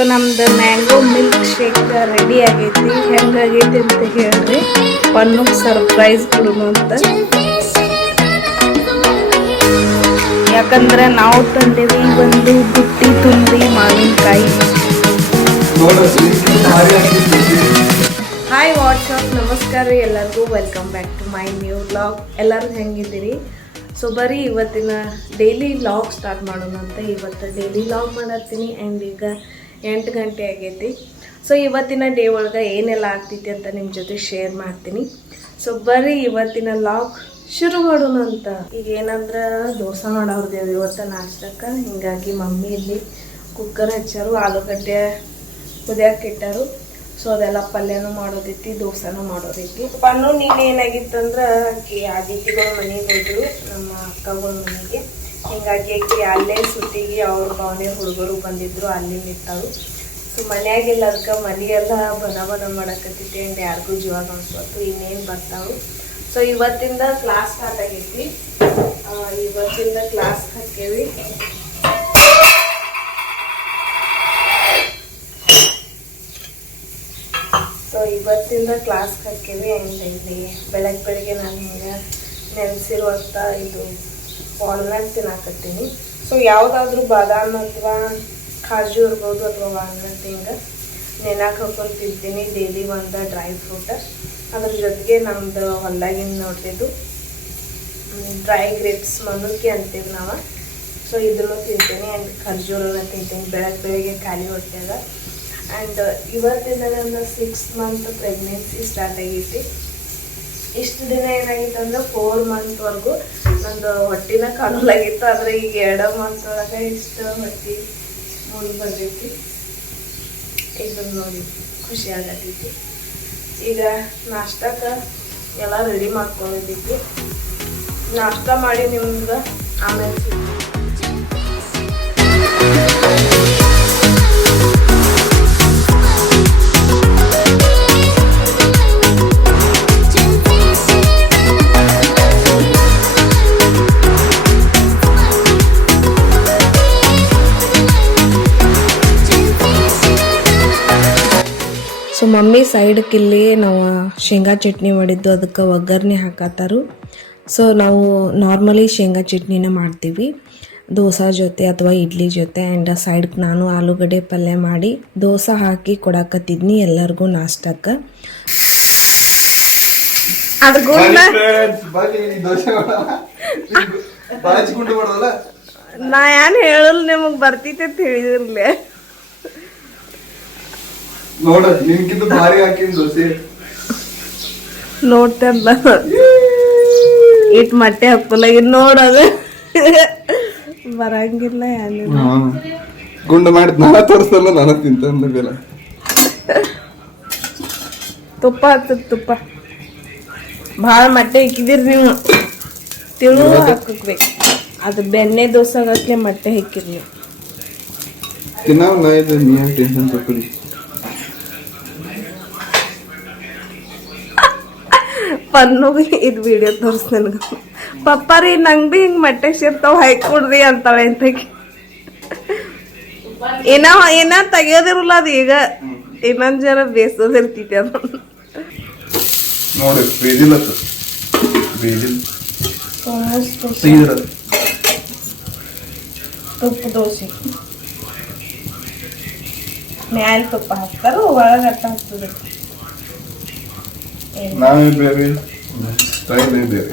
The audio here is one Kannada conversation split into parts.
ಸೊ ನಮ್ದು ಮ್ಯಾಂಗೋ ಮಿಲ್ಕ್ ಶೇಕ್ ರೆಡಿ ಆಗೈತಿ. ಹೆಂಗಾಗೈತಿ ಅಂತ ಹೇಳ್ರಿ, ಪನ್ನುಗ್ ಸರ್ಪ್ರೈಸ್ ಕೊಡೋಣ ಅಂತ. ಯಾಕಂದ್ರೆ ನಾವು ತಂದೇವಿ ಒಂದು ಬುಟ್ಟಿ ತುಂಬಿ ಮಾವಿನಕಾಯಿ. ಹಾಯ್ ವಾಟ್ಸಪ್, ನಮಸ್ಕಾರ ರೀ ಎಲ್ಲರಿಗೂ. Welcome back to my new vlog. ಎಲ್ಲರೂ ಹೆಂಗಿದ್ದೀರಿ? ಸೊ ಬರೀ ಇವತ್ತಿನ ಡೈಲಿ ವ್ಲಾಗ್ ಸ್ಟಾರ್ಟ್ ಮಾಡೋಣ ಅಂತ ಇವತ್ತು ಡೈಲಿ ವ್ಲಾಗ್ ಮಾಡತ್ತೀನಿ. ಆ್ಯಂಡ್ ಈಗ 8 ಗಂಟೆ ಆಗೈತಿ. ಸೊ ಇವತ್ತಿನ ಡೇ ಒಳಗೆ ಏನೆಲ್ಲ ಆಗ್ತೈತಿ ಅಂತ ನಿಮ್ಮ ಜೊತೆ ಶೇರ್ ಮಾಡ್ತೀನಿ. ಸೊ ಬರೀ ಇವತ್ತಿನ ವ್ಲಾಗ್ ಶುರು ಮಾಡೋಣ ಅಂತ. ಈಗ ಏನಂದ್ರೆ ದೋಸೆ ಮಾಡೋರ್ದೇವ್ರಿ ಇವತ್ತು ನಾಷ್ಟಕ್ಕೆ. ಹಿಂಗಾಗಿ ಮಮ್ಮಿ ಇಲ್ಲಿ ಕುಕ್ಕರ್ ಹಚ್ಚಾರು, ಆಲೂಗಡ್ಡೆ ಕುದಿಯಕ್ಕೆ ಇಟ್ಟಾರು. ಸೊ ಅದೆಲ್ಲ ಪಲ್ಯನೂ ಮಾಡೋದೈತಿ, ದೋಸೆನೂ ಮಾಡೋದೈತಿ. ಪನ್ನು ನೀನು ಏನಾಗಿತ್ತಂದ್ರೆ ಆಕಿ ಆದಿತ್ಯಗಳ ಮನೆಗೆ ಹೋದ್ರು, ನಮ್ಮ ಅಕ್ಕಗಳ ಮನೆಗೆ. ಹಿಂಗಾಗಿ ಆಕಿ ಅಲ್ಲೇ ಸುತ್ತಿಗೆ ಅವ್ರ ಭಾವನೆ ಹುಡುಗರು ಬಂದಿದ್ರು, ಅಲ್ಲಿ ನಿಂತಾವು. ಸೊ ಮನ್ಯಾಗಿಲ್ಲ, ಅದಕ್ಕೆ ಮನೆಯೆಲ್ಲ ಬನ ಮಾಡಕತ್ತೈತಿ. ಆ್ಯಂಡ್ ಯಾರಿಗೂ ಜೀವಾಗ ಅನ್ಸ್ಬಾರ್ದು, ಇನ್ನೇನು ಬರ್ತಾವು. ಸೊ ಇವತ್ತಿಂದ ಕ್ಲಾಸ್ ಸ್ಟಾರ್ಟ್ ಆಗೈತಿ. ಇವತ್ತಿಂದ ಕ್ಲಾಸ್ ಹಾಕೇವಿ. ಸೊ ಇವತ್ತಿಂದ ಕ್ಲಾಸ್ ಹಾಕೇವಿ. ಆ್ಯಂಡ್ ಇಲ್ಲಿ ಬೆಳಗ್ಗೆ ನಾನು ಹಿಂಗೆ ನೆನೆಸಿರುವಂಥ ಇದು ವಾಲ್ನಟ್ ತಿನ್ನಾಕತ್ತೀನಿ. ಸೊ ಯಾವುದಾದ್ರೂ ಬಾದಾಮ್ ಅಥವಾ ಕಾಜು ಇರ್ಬೋದು ಅಥವಾ ವಾಲ್ನಟ್ ಹಿಂಗೆ ನೆನಾಕ್ ಹಾಕೊಂಡು ತಿಂತೀನಿ ಡೈಲಿ ಒಂದು ಡ್ರೈ ಫ್ರೂಟ್. ಅದ್ರ ಜೊತೆಗೆ ನಮ್ದು ಹೊಲ್ದಾಗಿನ ನೋಡ್ತಿದ್ದು ಡ್ರೈ ಗ್ರೇಪ್ಸ್ ಮನುಕ್ಕೆ ಅಂತೀವಿ ನಾವು. ಸೊ ಇದನ್ನು ತಿಂತೀನಿ. ಆ್ಯಂಡ್ ಖರ್ಜೂರನ್ನ ತಿಂತೀನಿ ಬೆಳಗ್ಗೆ ಖಾಲಿ ಹೊಟ್ಟೆಗ. ಆ್ಯಂಡ್ ಇವತ್ತಿಂದ ನನ್ನ 6th ಮಂತ್ ಪ್ರೆಗ್ನೆನ್ಸಿ ಸ್ಟಾರ್ಟ್ ಆಗೈತಿ. ಇಷ್ಟು ದಿನ ಏನಾಗಿತ್ತು ಅಂದ್ರೆ 4 ಮಂತ್ವರೆಗೂ ನಂದು ಹೊಟ್ಟಿನ ಕಾಣಲಾಗಿತ್ತು. ಆದರೆ ಈಗ 2 ಮಂತ್ ಒಳಗೆ ಇಷ್ಟು ಹೊಟ್ಟಿ ಮುಂದೆ ಬಂದೈತಿ. ಇದನ್ನು ನೋಡಿ ಖುಷಿ ಆಗತೈತಿ. ಈಗ ನಾಷ್ಟಕ್ಕೆ ಎಲ್ಲ ರೆಡಿ ಮಾಡ್ಕೊಂಡಿದ್ದೈತಿ. ನಾಷ್ಟ ಮಾಡಿ ನಿಮ್ಗೆ ಆಮೇಲೆ ಸೊ ಮಮ್ಮಿ ಸೈಡ್ಗೆ ಇಲ್ಲಿ ನಾವು ಶೇಂಗಾ ಚಟ್ನಿ ಮಾಡಿದ್ದು, ಅದಕ್ಕೆ ಒಗ್ಗರಣೆ ಹಾಕತ್ತಾರು. ಸೊ ನಾವು ನಾರ್ಮಲಿ ಶೇಂಗಾ ಚಟ್ನಿನ ಮಾಡ್ತೀವಿ ದೋಸೆ ಜೊತೆ ಅಥವಾ ಇಡ್ಲಿ ಜೊತೆ. ಆ್ಯಂಡ್ ಸೈಡ್ಗೆ ನಾನು ಆಲೂಗಡ್ಡೆ ಪಲ್ಯ ಮಾಡಿ ದೋಸೆ ಹಾಕಿ ಕೊಡಕತ್ತಿದ್ನಿ ಎಲ್ಲರಿಗೂ ನಾಷ್ಟಕ್ಕೆ. ನಾ ಏನ್ ಹೇಳಲ್, ನಿಮಗ್ ಬರ್ತೈತೆ ಅಂತ ಹೇಳಿದಿರ್ಲೆ. ನೋಡ ನಿನ್ಕಿಂತ ಭಾರಿ ಹಾಕಿನ ದೋಸೆ ನೋಡ್ತಲ್ಲ, ಇಟ್ ಮಟ್ಟೆ ಹಾಕಲ್ಲ. ಇನ್ ನೋಡೋದು ಬರಂಗಿಲ್ಲ. ಏನಿಲ್ಲ ಗುಂಡು ಮಾಡಿದ್ ನಾನ ತೋರಿಸಲ್ಲ, ನಾನು ತಿಂತಂದಿಲ್ಲ. ತುಪ್ಪ ಹಾಕ್ತದ, ತುಪ್ಪ ಭಾಳ ಮಟ್ಟೆ ಹಾಕಿದಿರಿ ನೀವು. ತಿಳು ಹಾಕಬೇಕು. ಅದು ಬೆಣ್ಣೆ ದೋಸೆ ಹಾಕಿ ಮಟ್ಟೆ ಹಾಕಿರಿ ನೀವು. ತಿನ್ನಾವ ನಾ ಇದು ನೀ ಟೆನ್ಷನ್ ತಗೊಳ್ಳಿ. ಪನ್ನುಗೆ ಇದು ವಿಡಿಯೋ ತೋರಿಸ್ ನನಗೆ. ಪಪ್ಪ ರೀ ನಂಗೆ ಭೀ ಹಿಂಗೆ ಮಟ್ಟೆ ಸೇರ್ತಾವ ಹಾಕೊಡ್ರಿ ಅಂತಾಳೆ ಅಂತ. ಏನ ತೆಗಿಯೋದಿರಲ್ಲ ಅದು. ಈಗ ಇನ್ನೊಂದು ಜರ ಬೇಸೋದಿರ್ತೈತಿ ಅದು. ನೋಡಿ ಬೇಜಿಲ್ಲ ತುಪ್ಪ ದೋಸೆ ಮ್ಯಾಲ ತುಪ್ಪ ಹಾಕ್ತಾರ, ಒಳಗೆ ಅಟ್ಟ ಹಾಕ್ತದೆ. ನಾವೇ ಬೇರೆ ಸ್ಟೈಲ್ ಬೇರೆ.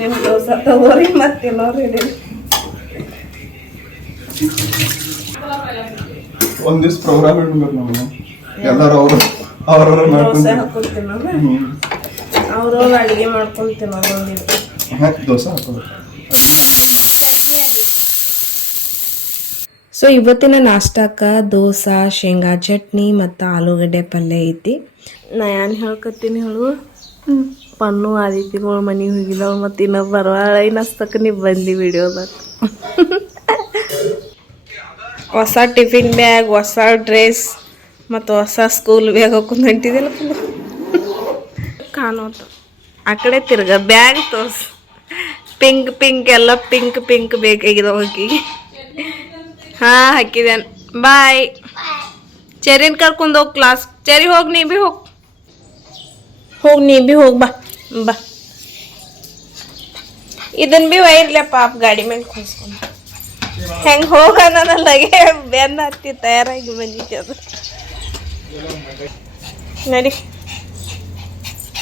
ನಿಮ್ ದೋಸೆ ತಗೋರಿ ಮತ್ತೇನೋ ರೆಡಿ. ಒಂದ್ ದಿವ್ಸ ಪ್ರೋಗ್ರಾಮ್ ಇಡ್ಬೇಕು ನಾವು ಎಲ್ಲಾರು ಅವ್ರವ್ರ ದೋಸೆ ಹಾಕೊಳ್ತೀನಲ್ಲ, ಅವ್ರವ್ರ ಅಡಿಗೆ ಮಾಡ್ಕೊಳ್ತೀನೋ ದೋಸೆ ಹಾಕೋದು. ಸೊ ಇವತ್ತಿನ ನಾಷ್ಟಕ್ಕೆ ದೋಸೆ, ಶೇಂಗಾ ಚಟ್ನಿ ಮತ್ತು ಆಲೂಗಡ್ಡೆ ಪಲ್ಯ ಐತಿ. ನಾ ಏನು ಹೇಳ್ಕತ್ತೀನಿ ಹೇಳು, ಪನ್ನು ಆದಿತ್ಯಗಳ ಮನೆಗೆ ಹೋಗಿದ್ದಾವ ಮತ್ತು ಇನ್ನೊಬ್ಬ ಬರವಾಳ. ಇನ್ನಸ್ತಕ್ಕೆ ನೀವು ಬಂದು ವಿಡಿಯೋದಾಗ ಹೊಸ ಟಿಫಿನ್ ಬ್ಯಾಗ್, ಹೊಸ ಡ್ರೆಸ್ ಮತ್ತು ಹೊಸ ಸ್ಕೂಲ್ ಬ್ಯಾಗ್ ಹಾಕೊಂಡು ಹೊಂಟಿದ್ದಿಲ್ಲ. ಕಾಣೋದು ಆ ಕಡೆ ತಿರ್ಗ ಬ್ಯಾಗ್ ತೋರ್ಸು. ಪಿಂಕ್ ಪಿಂಕ್ ಎಲ್ಲ ಪಿಂಕ್ ಪಿಂಕ್ ಬೇಕಾಗಿದೆ ಹೋಗಿ. ಹಾ ಹಾಕಿದೇನೆ. ಬಾಯ್. ಚೆರಿನ್ ಕರ್ಕೊಂಡು ಹೋಗಿ ಕ್ಲಾಸ್. ಚೆರಿ ಹೋಗಿ ನೀ ಬಿ ಹೋಗಿ. ನೀ ಬಿ ಹೋಗಿ ಬಾ ಬಾ. ಇದನ್ ಬಿ ಒಯ್ರಲ್ಲ ಪಾಪ ಗಾಡಿ ಮೇಲೆ ಕೂಸ್ಕೊಂಡು ಹೆಂಗೆ ಹೋಗೋಣಲ್ಲಗೆ ಬೆನ್ನ ಹತ್ತಿ ತಯಾರಾಗಿ ಬಂದಿತ್ತು. ನಡಿ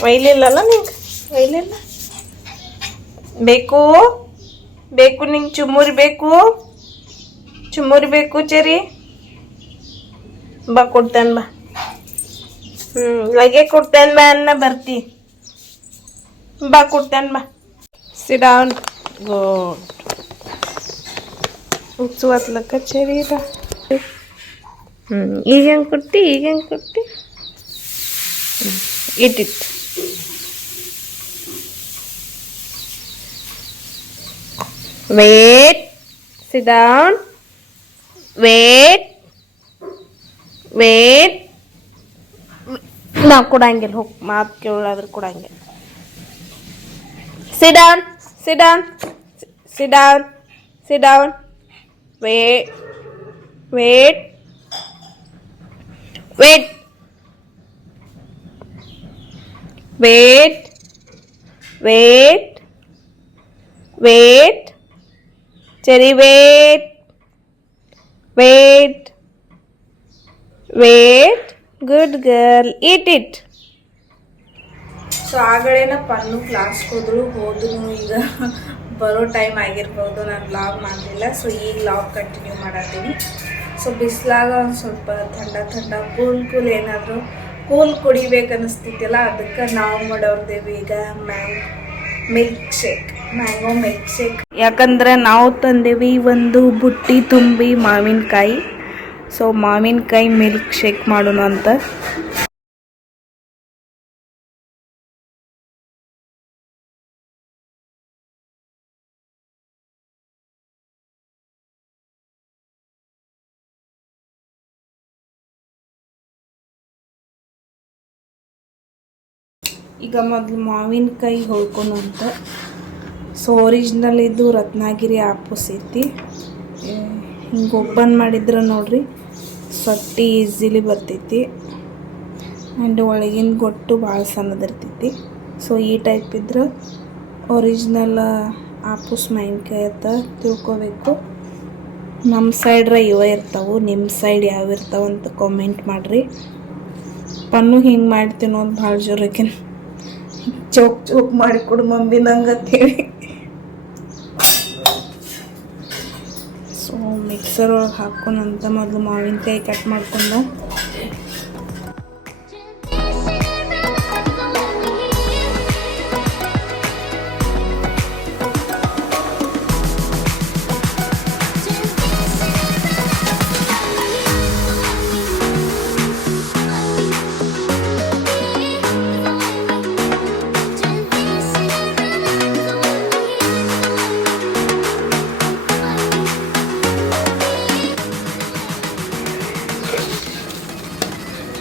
ಒಯ್ಲಿಲ್ಲಲ್ಲ ನಿಂಗೆ ಒಯ್ಲಿಲ್ಲ ಬೇಕು ಬೇಕು ನಿಂಗೆ ಚುಮ್ಮುರಿ ಬೇಕು ಚೆರಿ ಬಾ ಕೊಡ್ತೇನೆ ಬಾ. ಲಗೆ ಕೊಡ್ತೇನೆ ಬಾ ಅನ್ನ ಬರ್ತಿ ಬಾ ಕೊಡ್ತೇನೆ ಬಾ. Sit down. ಗುಡ್. ಉತ್ಸವತ್ಲಕ್ಕ ಚೆರಿ ಬಾ. ಈಗ ಹೆಂಗೆ ಕೊಟ್ಟಿ ಇಟ್ಟಿತ್ತು. ವೇಟ್. Sit down. ವೇಟ್. ನಾವು ಕೊಡಂಗಿಲ್ಲ ಹೋಗಿ ಮಾತು ಕೇಳಾದ್ರೆ ಕೊಡಂಗಿಲ್ಲ. Sit down. Wait. Cherry wait. Good girl. Eat it. So ಆಗಳೇನ ಪನ್ನು ಕ್ಲಾಸ್ಗೆ ಹೋದ್ರು ಈಗ ಬರೋ ಟೈಮ್ ಆಗಿರ್ಬೋದು. ನಾನು ವ್ಲಾಗ್ ಮಾಡಲಿಲ್ಲ. ಸೊ ಈಗ ವ್ಲಾಗ್ ಕಂಟಿನ್ಯೂ ಮಾಡತ್ತೀನಿ. ಸೊ ಬಿಸಿಲಾಗ ಒಂದು ಸ್ವಲ್ಪ ಥಂಡ ಕೂಲ್ ಏನಾದರೂ ಕೂಲ್ ಕುಡಿಬೇಕು ಅನ್ನಿಸ್ತೈತಿಲ್ಲ. ಅದಕ್ಕೆ ನಾವು ಮಾಡೋರ್ದೇವಿ ಈಗ ಮ್ಯಾಂಗೋ ಮಿಲ್ಕ್ ಶೇಕ್. ಯಾಕಂದ್ರೆ ನಾವು ತಂದೇವಿ ಒಂದು ಬುಟ್ಟಿ ತುಂಬಿ ಮಾವಿನಕಾಯಿ. ಸೊ ಮಾವಿನಕಾಯಿ ಮಿಲ್ಕ್ ಶೇಕ್ ಮಾಡೋಣ ಅಂತ. ಈಗ ಮೊದಲು ಮಾವಿನಕಾಯಿ ಹೊಳ್ಕೊಂಡು ಅಂತ. ಸೊ ಒರಿಜಿನಲ್ ಇದು ರತ್ನಗಿರಿ ಆಪೂಸ್ ಐತಿ. ಹಿಂಗೆ ಓಪನ್ ಮಾಡಿದ್ರೆ ನೋಡ್ರಿ ಸೊಟ್ಟಿ ಈಸಿಲಿ ಬರ್ತೈತಿ. ಆ್ಯಂಡ್ ಒಳಗಿನ ಗೊಟ್ಟು ಭಾಳ ಸಣ್ಣದಿರ್ತೈತಿ. ಸೊ ಈ ಟೈಪ್ ಇದ್ರೆ ಒರಿಜಿನಲ್ ಆಪೂಸ್ ಮಾವಿನಕಾಯಿ ಅಂತ ತಿಳ್ಕೊಬೇಕು. ನಮ್ಮ ಸೈಡ್ರ ಇವ ಇರ್ತಾವೆ, ನಿಮ್ಮ ಸೈಡ್ ಯಾವ ಇರ್ತಾವಂತ ಕಾಮೆಂಟ್ ಮಾಡಿರಿ. ಪನ್ನು ಹಿಂಗೆ ಮಾಡ್ತೀನೋ ಅಂತ ಭಾಳ ಜೋರಕ್ಕೆ ಚೋಕ್ ಮಾಡಿಕೊಡು ಮಮ್ಮಿ ನಂಗೆ ಅಂತೇಳಿ. ಸೊ ಮಿಕ್ಸರ್ ಒಳಗೆ ಹಾಕೊಂಡಂತ ಮೊದಲು ಮಾವಿನಕಾಯಿ ಕಟ್ ಮಾಡ್ಕೊಂಡ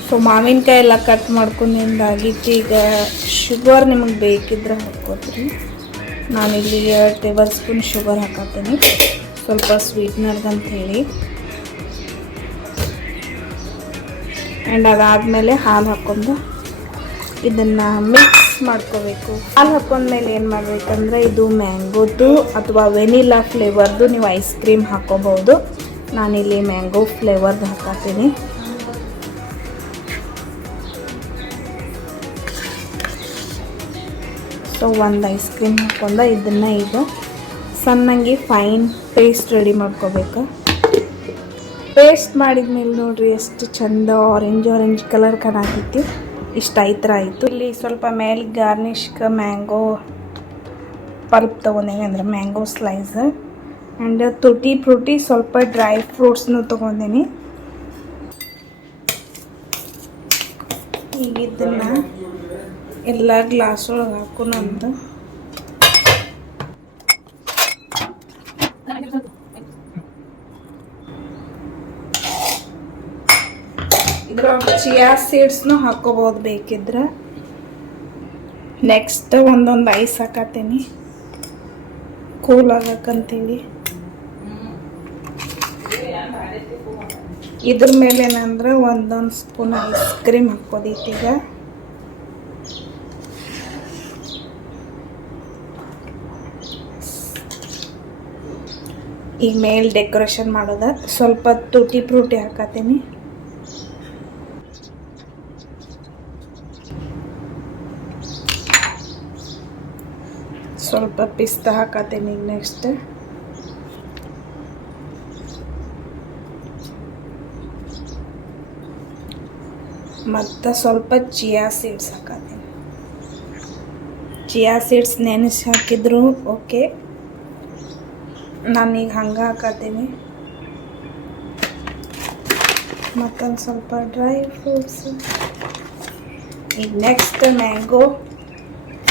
ಸೊ ಮಾವಿನಕಾಯಿ ಎಲ್ಲ ಕಟ್ ಮಾಡ್ಕೊಂಡಿದ್ದಾಗಿತ್ತು. ಈಗ ಶುಗರ್ ನಿಮಗೆ ಬೇಕಿದ್ರೆ ಹಾಕ್ಕೋತೀರಿ. ನಾನಿಲ್ಲಿ 2 ಟೇಬಲ್ ಸ್ಪೂನ್ ಶುಗರ್ ಹಾಕತ್ತೀನಿ, ಸ್ವಲ್ಪ ಸ್ವೀಟ್ನರ್ಗಂತ ಹೇಳಿ. ಆ್ಯಂಡ್ ಅದಾದಮೇಲೆ ಹಾಲು ಹಾಕ್ಕೊಂಡು ಇದನ್ನು ಮಿಕ್ಸ್ ಮಾಡ್ಕೋಬೇಕು. ಹಾಲು ಹಾಕೊಂಡ್ಮೇಲೆ ಏನು ಮಾಡಬೇಕಂದ್ರೆ ಇದು ಮ್ಯಾಂಗೋದು ಅಥವಾ ವೆನಿಲಾ ಫ್ಲೇವರ್ದು ನೀವು ಐಸ್ ಕ್ರೀಮ್ ಹಾಕೋಬಹುದು. ನಾನಿಲ್ಲಿ ಮ್ಯಾಂಗೋ ಫ್ಲೇವರ್ದು ಹಾಕತ್ತೀನಿ. ಸೊ ಒಂದು ಐಸ್ ಕ್ರೀಮ್ ಹಾಕ್ಕೊಂಡು ಇದನ್ನು ಈಗ ಸಣ್ಣಂಗೆ ಫೈನ್ ಪೇಸ್ಟ್ ರೆಡಿ ಮಾಡ್ಕೋಬೇಕು. ಪೇಸ್ಟ್ ಮಾಡಿದ್ಮೇಲೆ ನೋಡ್ರಿ ಎಷ್ಟು ಚಂದ ಆರೆಂಜ್ ಕಲರ್ ಕಾಣತೈತಿ. ಇಷ್ಟು ಈ ಥರ ಆಯಿತು. ಇಲ್ಲಿ ಸ್ವಲ್ಪ ಮೇಲೆ ಗಾರ್ನಿಷ್ಗೆ ಮ್ಯಾಂಗೋ ಪಲ್ಪ್ ತೊಗೊಂಡೇನಿ, ಅಂದರೆ ಮ್ಯಾಂಗೋ ಸ್ಲೈಸ್. ಆ್ಯಂಡ್ ತುಟಿ ಫ್ರೂಟಿ ಸ್ವಲ್ಪ ಡ್ರೈ ಫ್ರೂಟ್ಸ್ನು ತೊಗೊಂಡೇನಿ. ಈಗ ಇದನ್ನು ಎಲ್ಲ ಗ್ಲಾಸ್ ಒಳಗೆ ಹಾಕೋಣ ಅಂತ. ಇದ್ರೊಳಗೆ ಚಿಯಾ ಸೀಡ್ಸ್ನು ಹಾಕೋಬಹುದು ಬೇಕಿದ್ರೆ. ನೆಕ್ಸ್ಟ್ ಒಂದೊಂದು ಐಸ್ ಹಾಕತ್ತೀನಿ. ಕೂಲ್ ಆಗಕ್ಕಂತೇಳಿ ಇದ್ರ ಮೇಲೆ ಏನಂದ್ರೆ ಒಂದೊಂದು ಸ್ಪೂನ್ ಐಸ್ ಕ್ರೀಮ್ ಹಾಕೋದೈತಿ ಈಗ. ಈಗ ಮೇಲೆ ಡೆಕೋರೇಷನ್ ಮಾಡೋದ ಸ್ವಲ್ಪ ಟೂಟಿ ಫ್ರೂಟಿ ಹಾಕತ್ತೀನಿ. ಸ್ವಲ್ಪ ಪಿಸ್ತಾ ಹಾಕತ್ತೀನಿ ಈಗ ನೆಕ್ಸ್ಟ್. ಮತ್ತು ಸ್ವಲ್ಪ ಚಿಯಾ ಸೀಡ್ಸ್ ಹಾಕತ್ತೀನಿ. ಚಿಯಾ ಸೀಡ್ಸ್ ನೆನೆಸಿ ಹಾಕಿದ್ರು ಓಕೆ, ನಾನೀಗ ಹಂಗೆ ಹಾಕತ್ತೀನಿ. ಮತ್ತೊಂದು ಸ್ವಲ್ಪ ಡ್ರೈ ಫ್ರೂಟ್ಸ್. ಈಗ ನೆಕ್ಸ್ಟ್ ಮ್ಯಾಂಗೋ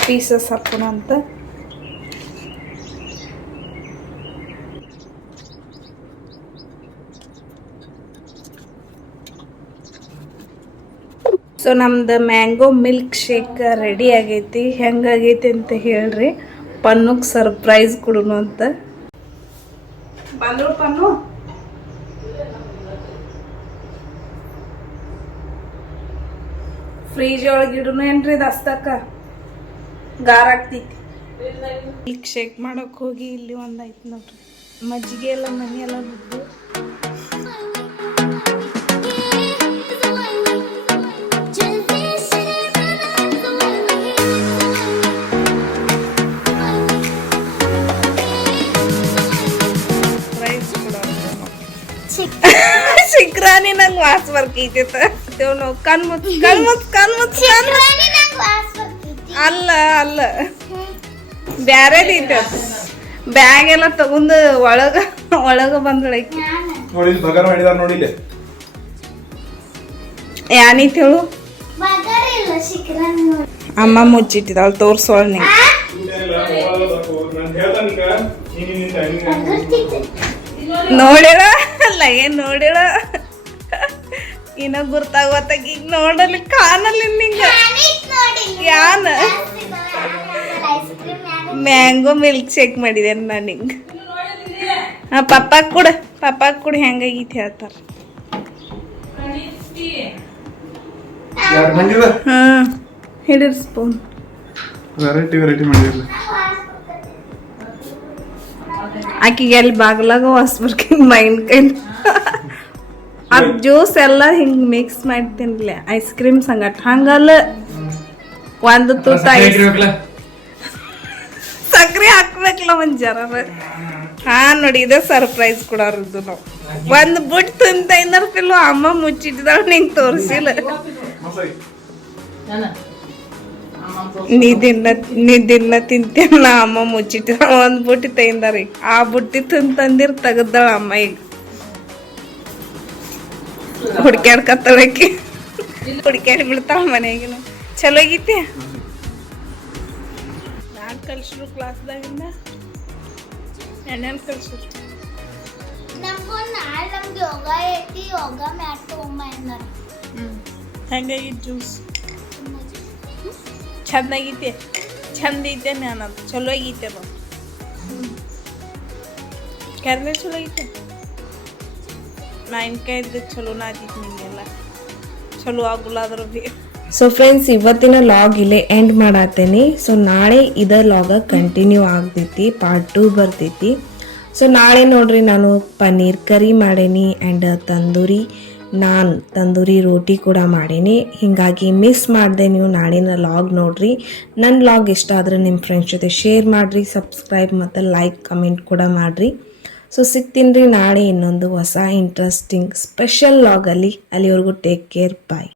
ಪೀಸಸ್ ಹಾಕೋಣ ಅಂತ. ಸೊ ನಮ್ದು ಮ್ಯಾಂಗೋ ಮಿಲ್ಕ್ ಶೇಕ್ ರೆಡಿ ಆಗೈತಿ. ಹೆಂಗಾಗೈತಿ ಅಂತ ಹೇಳ್ರಿ, ಪನ್ನುಗೆ ಸರ್ಪ್ರೈಸ್ ಕೊಡೋಣ ಅಂತ. ಪನ್ನು ಫ್ರೀಜ್ ಒಳಗೆ ಇಡೋಣ ಏನ್ರಿ, ದಸ್ತಕ್ಕ ಗಾರ ಆಗ್ತೈತಿ. ಮಿಲ್ಕ್ ಶೇಕ್ ಮಾಡೋಕೆ ಹೋಗಿ ಇಲ್ಲಿ ಒಂದಾಯ್ತು ನೋಡ್ರಿ, ಮಜ್ಜಿಗೆ ಎಲ್ಲ ಮನೆ ಎಲ್ಲ ಬಿದ್ದು. ಶಿಕ್ರಾನಿ ನಂಗೆ ವಾಸ್ ಬರ್ಕೈತಿತ್ತ ನಾವು ಕಣ್ಮುತ್ ಅಲ್ಲ ಅಲ್ಲ ಬ್ಯಾರೇದೈತೆ. ಬ್ಯಾಗ್ ಎಲ್ಲ ತಗೊಂಡು ಒಳಗ ಬಂದಳಕಿ. ಏನೈತಿ ಹೇಳು? ಅಮ್ಮ ಮುಚ್ಚಿಟ್ಟಿದ್ದಾಳ, ತೋರ್ಸೋಳ ನೀ. ನೋಡಿಳ ಅಲ್ಲ ಏನ್ ನೋಡಿಳ, ಇನ್ನ ಗುರ್ತಾಗತ್ತಾಗ ಈಗ ನೋಡಲಿ ಕಾಣಲ್ಲಿ ನಿಂಗ. ಯಾನ ಮ್ಯಾಂಗೋ ಮಿಲ್ಕ್ ಶೇಕ್ ಮಾಡಿದೇನೆ ನಾನು ಹಿಂಗ. ಪಪ್ಪಾಗ ಕೂಡ ಹೆಂಗಾಗೈತಿ ಹೇಳ್ತಾರ. ಹಿಡಿರ್ ಸ್ಪೂನ್. ವೆರೈಟಿ ಮಾಡಿರಲ್ಲ ಆಕಿಗೆ ಎಲ್ಲಿ ಬಾಗ್ಲಾಗ ಹೊಸ್ಬರ್ಕಿ ಮೈಂಡ್ ಕೈ. ಅದ್ ಜ್ಯೂಸ್ ಎಲ್ಲ ಹಿಂಗ್ ಮಿಕ್ಸ್ ಮಾಡ್ತೀನಿಲ್ಲ ಐಸ್ ಕ್ರೀಮ್ ಸಂಗಟ. ಹಂಗಲ್ಲ ಒಂದು ತುತ್ತ ಸಕ್ರೆ ಹಾಕ್ಬೇಕಲ್ಲ ಒಂದ್ ಜರ. ಹಾ ನೋಡಿ, ಇದೇ ಸರ್ಪ್ರೈಸ್ ಕೊಡೋರದ್ದು. ನಾವು ಒಂದ್ ಬುಟ್ ತಿಂತ ಅಮ್ಮ ಮುಚ್ಚಿಟ್ಟಿದಾಳ, ನಿಂಗೆ ತೋರಿಸಿಲ್ಲ. ನೀ ದಿನ ತಿಂತೇನ, ಅಮ್ಮ ಮುಚ್ಚಿಟ್ಟಿದ ಒಂದ್ ಬುಟ್ಟಿ ತೈಂದಾರಿ. ಆ ಬುಟ್ಟಿ ತಂದಿರ್ ತೆಗದ್ದಾಳ ಅಮ್ಮ. ಈಗ ಹುಡ್ಕ್ಯಾಡ್ಕತ್ತಳಕಿ, ಹುಡ್ಕ್ಯಾಡಿ ಬಿಡ್ತಾಳ ಮನೆಗಿನ. ಚಲೋ ಆಗೈತಿ. ಯಾರು ಕಲ್ಸ್ರು ಕ್ಲಾಸ್ದಾಗಿಂದ? ಏನೇನು ಕಲ್ಸ್ರು? ಹೆಂಗಾಗಿತ್ತು ಜ್ಯೂಸ್? ಚಂದಾಗೈತೆ, ಚಂದ ಐತೆ. ನಾನು ಚಲೋ ಆಗೈತೆ. ಕರ್ಲೆ ಚಲೋ ಐತೆ. ಮಾವಿನಕಾಯ್ದು ಚಲೋನ ಆತೈತಿ. ನಿಮಗೆಲ್ಲ ಚಲೋ ಆಗುಲ್ಲಾದ್ರೂ ಭೀ. ಸೊ ಫ್ರೆಂಡ್ಸ್, ಇವತ್ತಿನ ಲಾಗ್ ಇಲ್ಲೇ ಎಂಡ್ ಮಾಡತ್ತೇನೆ. ಸೊ ನಾಳೆ ಇದ ಲಾಗ ಕಂಟಿನ್ಯೂ ಆಗ್ತೈತಿ, ಪಾರ್ಟ್ 2 ಬರ್ತೈತಿ. ಸೊ ನಾಳೆ ನೋಡ್ರಿ ನಾನು ಪನ್ನೀರ್ ಕರಿ ಮಾಡೇನಿ ಆ್ಯಂಡ್ ತಂದೂರಿ ರೋಟಿ ಕೂಡ ಮಾಡೀನಿ. ಹೀಗಾಗಿ ಮಿಸ್ ಮಾಡಿದೆ ನೀವು ನಾಳಿನ ಲಾಗ್ ನೋಡ್ರಿ. ನನ್ನ ಲಾಗ್ ಇಷ್ಟ ಆದರೆ ನಿಮ್ಮ ಫ್ರೆಂಡ್ಸ್ ಜೊತೆ ಶೇರ್ ಮಾಡಿರಿ, ಸಬ್ಸ್ಕ್ರೈಬ್ ಮತ್ತು ಲೈಕ್ ಕಮೆಂಟ್ ಕೂಡ ಮಾಡಿರಿ. ಸೊ ಸಿಗ್ತೀನಿ ರೀ ನಾಳೆ ಇನ್ನೊಂದು ಹೊಸ ಇಂಟ್ರೆಸ್ಟಿಂಗ್ ಸ್ಪೆಷಲ್ ಲಾಗಲ್ಲಿ. ಅಲ್ಲಿವರೆಗೂ ಟೇಕ್ ಕೇರ್, ಬಾಯ್.